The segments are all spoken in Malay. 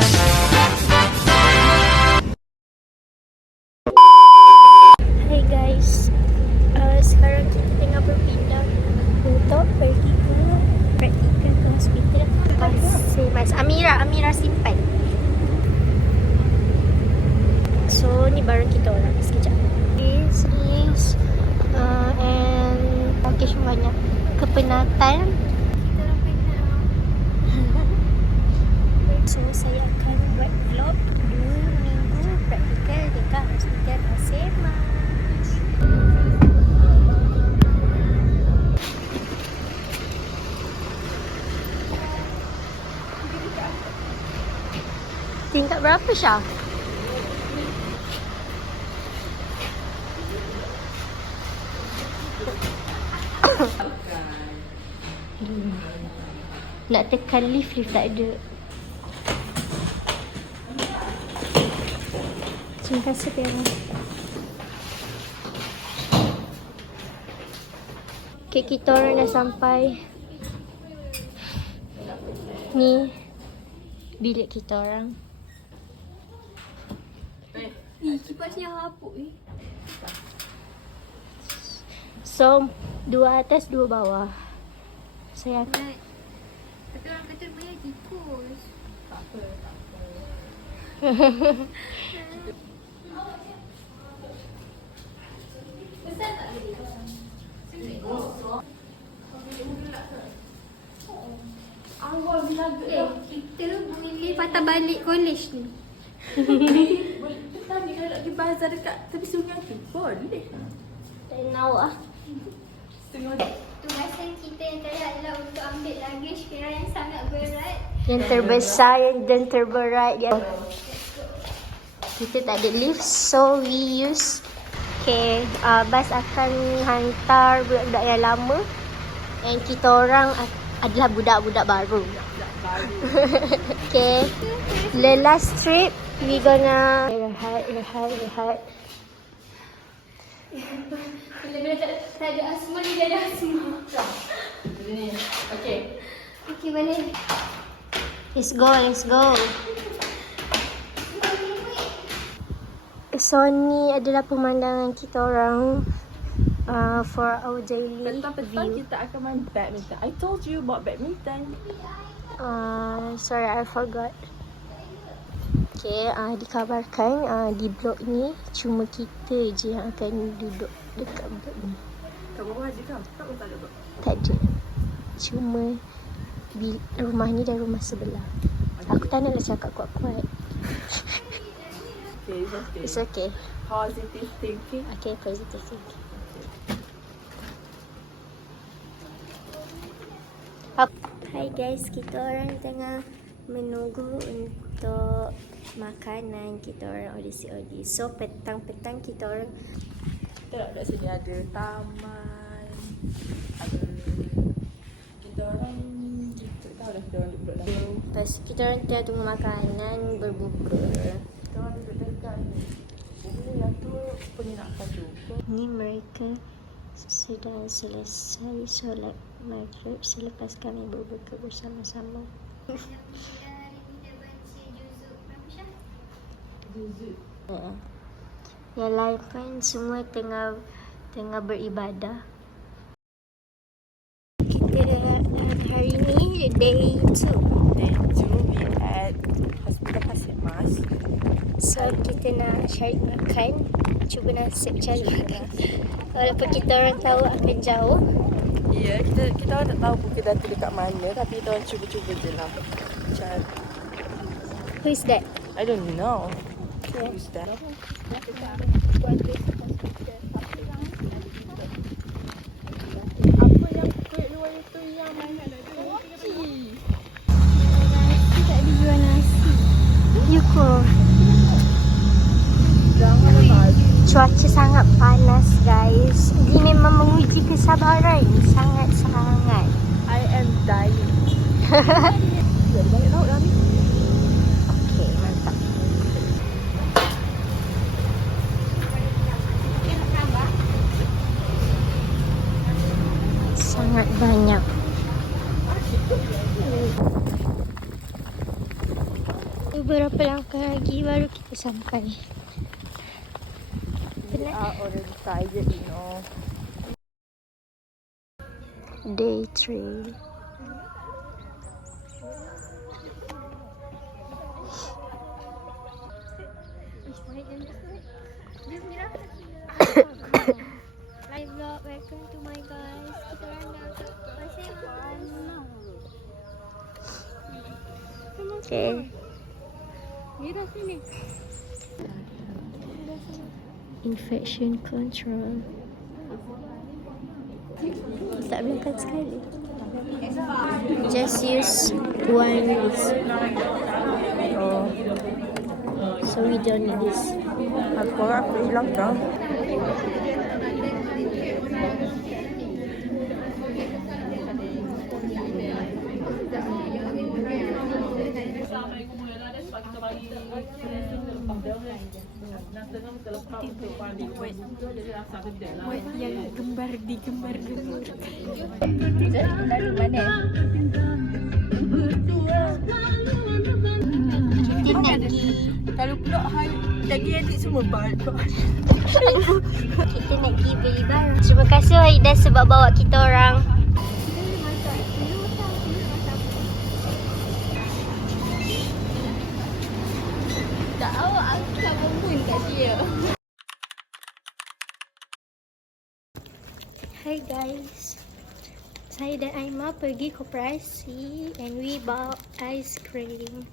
Hai guys, sekarang kita tengah berpindah untuk pergi ke praktikal ke hospital. Mas Amira simpan. So ni baru kita orang. Sekejap. This is and package banyak kepenatan. Kita orang penat. So saya akan buat vlog 2 minggu praktikal dekat hospital Pasir Mas. Tingkat berapa Syah? Nak tekan lift tak ada. Terima kasih Piara. Okay, kita orang dah sampai. Ni bilik kita orang. Kipasnya hapuk ni. So, 2 atas 2 bawah. Saya akan Tapi orang kata banyak tikus. Tak apa. Pesan tak boleh? Awal bilang kita boleh patah balik college ni. Kita ni kalau nak pergi bazar dekat tepi sungai tu boleh. tak tahu ah. Tengok Tugasan kita yang tadi adalah untuk ambil luggage Piara yang sangat berat. Yang terbesar dan terberat dia. Kita tak ada lift, so we use bas akan hantar budak-budak yang lama. And kita orang adalah budak-budak baru. Okay, the last trip we gonna rehat. Bila-bila tak ada asma, dia ada asma. Okay. Okey, balik. Let's go. So ni adalah pemandangan kita orang for our daily Petang-petang view. kita akan main badminton. I told you about badminton. Sorry, I forgot. Okay, dikabarkan di blok ni cuma kita je yang akan duduk dekat blok ni. Kat bawah je kan? Tak pun tak ada blok. Tak ada. Cuma rumah ni dan rumah sebelah. Aku tak naklah cakap kuat-kuat. Okay, it's okay. It's okay. Positive thinking. Okay, positive thinking. Hai guys, kita orang tengah menunggu untuk makanan. Kita orang audisi. So petang-petang kita orang Tengok kat sini ada taman. Ada kita orang tak tahu dah kita orang duduk dalam. lepas kita orang tengah tunggu makanan berbuka. Kita orang duduk dekat ni. Ini yang tu penginapan juga. Ni mereka sedang selesai solat maghrib selepas kami berbuka bersama-sama. Yang lain pun semua tengah beribadah. Kita hari ni day 2. Day 2 we at Hospital Pasir Mas. So kita nak cari makan. Cuba nasib cari makan. Walaupun kita orang tahu akan jauh. Ya, kita orang tak tahu Bukit Datu dekat mana, tapi kita orang cuba-cuba je lah cari. Who is that? I don't know. Yeah. Who's that? Apa yang kuih luar itu yang mana ada? Nasi tak ada jual nasi. Yuko. Jangan lepas. Cuaca sangat panas guys. Ini memang menguji kesabaran. Sangat-sangat. I am dying. Dah balik laut dah ni. Okay, mantap. Sangat banyak. Beberapa langkah lagi baru kita sampai. We are already tired, you know. Day 3. Live vlog, welcome to my guys. Kita orang dah kat Pasir Panang. Okay. Mira sini. Infection control. Tak belakang sekali. Just use one list. Oh, So we don't need this. aku harap aku hilang kau. Yang gembar digembar gemur. Dari mana? Kita nak pergi. Kalau pula daging adik semua balik. Kita nak pergi beli barang. Terima kasih Haida sebab bawa kita orang. Tak awak angkat pun kat dia. Hi guys. Saya dan Aima pergi koperasi and we bought ice cream.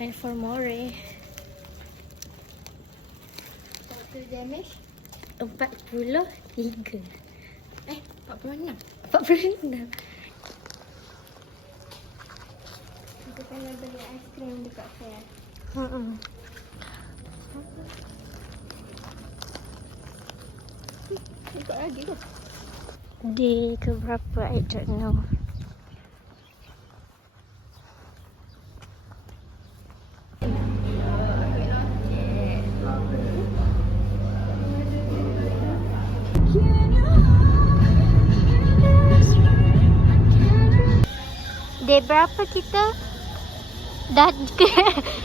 And for more, Total damage 43. 46. 46. Kita kena beli ice cream dekat fair. Ikut lagi tu. Di keberapa I don't know. Day berapa kita? Dah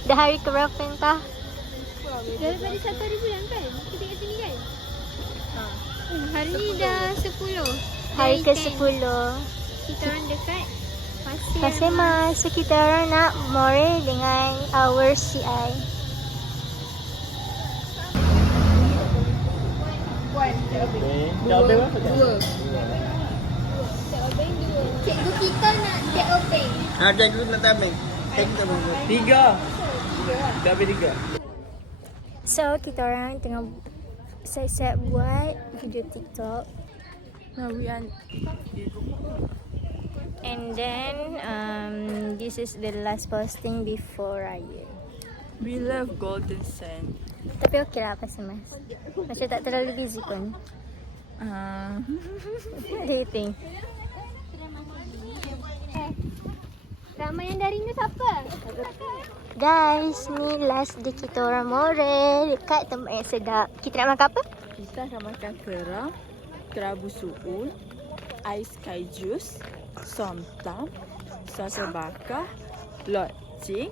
dah hari keberapa entah? Daripada 1 hari bulan kan? Kita kat sini kan? Hari ni dah 10. Hari Day ke-10. 10. Kita orang dekat Pasir Mas. So kita orang nak more dengan our CI. Cikgu kita nak get open. Cikgu nak tameng. Tiga. Dah habis 3. So kita orang tengah siap-siap buat video TikTok. Now we are. And then this is the last posting before Raya. We love Golden Sand. Tapi okey lah Pasir Mas. Macam tak terlalu busy pun. What do you think? Ramai yang dari ni siapa? Guys, ni last day kita orang more dekat tempat yang sedap. Kita nak makan apa? Kita akan makan kerang, kerabu suun, ais kai jus, somtam, soto bakar, loceng.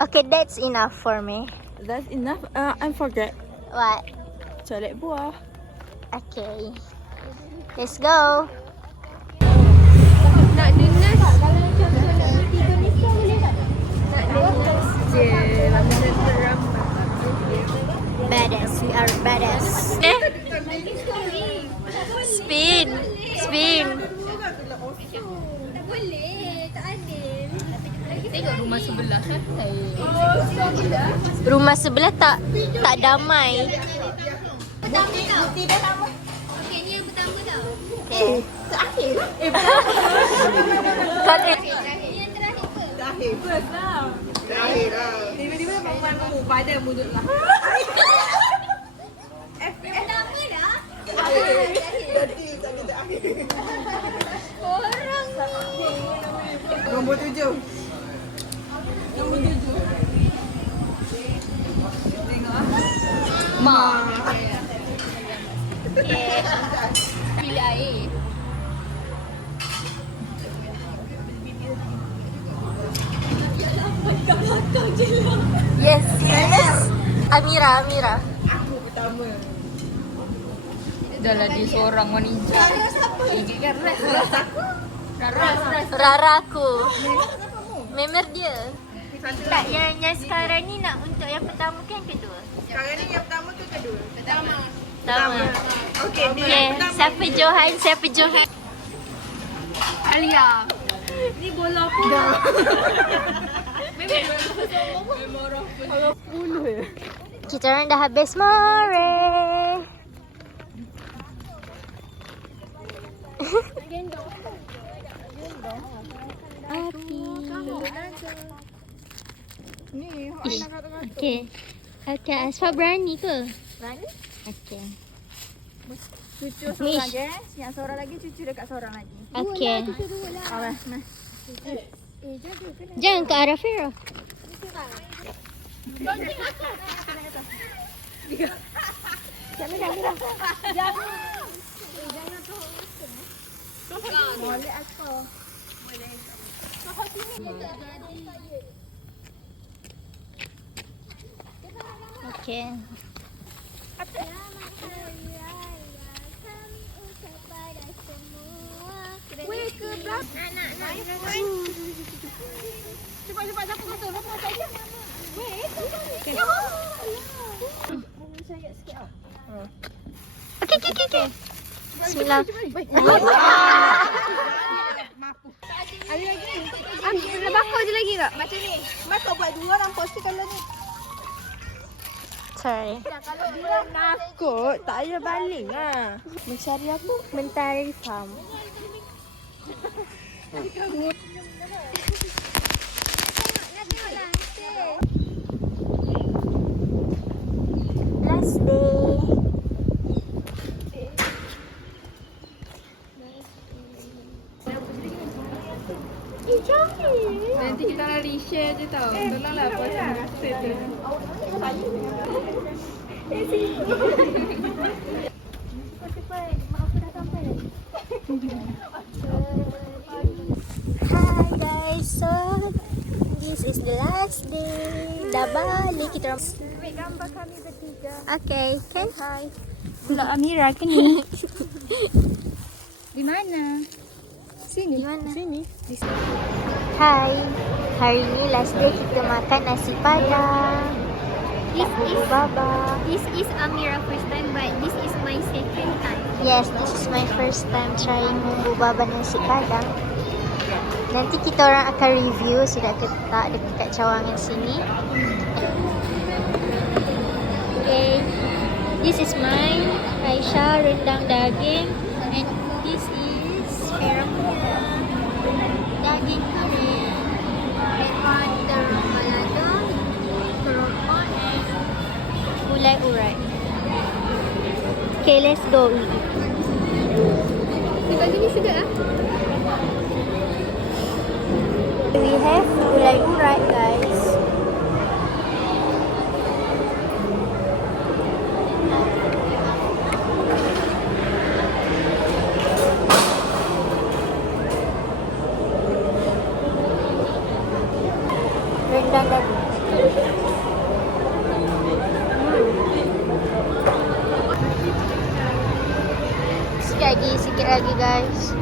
Okay, that's enough for me. That's enough. I forget. What? Colek buah. Okay. Let's go. Nak dinas. Kalau contoh nak beli 3 lista boleh tak? Nak dinas je. Ramai teram. Badass. We are badass. Spin. Spin. Tak boleh. Tak adil. Tengok rumah sebelah kan. Rumah sebelah tak damai. Pertama tau. Okey, ni yang pertama tau. Okay. Terakhir. Kau Ni yang terakhir ke? Terakhir first lah. Terakhir lah. Tiba-tiba perempuan kamu pada mulut lah. Pertama dah. Orang ni. Nombor 7. Bila air. Yes, yes. Amira. Aku pertama. Dah lah dia seorang wanita. Ini kan ras aku. Raraku. Member dia. Tak, yang sekarang ni nak untuk yang pertama ke yang kedua? Sekarang ni yang pertama ke kedua? Pertama. Okey, Okay, siapa Johan? Alia. Ni bola apa? Kita orang dah habis more. Ni Okay. Okay, Asfa berani ke? berani? Okay. Cucu Mish. seorang je. Yang seorang lagi cucu dekat seorang lagi. Okay. Awas, nah. Jangan ke arah Fira. Boleh aku. Okay. Cepat siapa masuk? Lepas saja. Okay. Bismillah. Ada lagi. Bakar je lagi tak? Macam ni. Mak kau buat dua orang post kalau ni. Sorry. Kalau dia nakut, tak payah balik lah. Mencari apa? Mentari farm. Last day. Nanti kita nak share je tau. Tolonglah post message tu. Hi guys, so this is the last day. Dah balik kita orang. Ambil gambar kami bertiga. Okay, kan? Hai. Vlog Amira ke ni? Di mana? Sini. Di mana? Sini. Hai, hari ni last day kita makan nasi padang. Bumbu baba. This is Amira first time, but this is my second time. Yes, this is my first time trying bumbu baba nasi padang. Nanti kita orang akan review sudah ke tak dekat cawangan sini. Okay, this is mine. Aisyah rendang daging, and this is Firamulia daging goreng, red one terung balado, keropok, and gulai urat. Okay, let's go eat. Dekat sini sedap lah. We have gulai urat, guys. Rendang daging. Sikit lagi guys.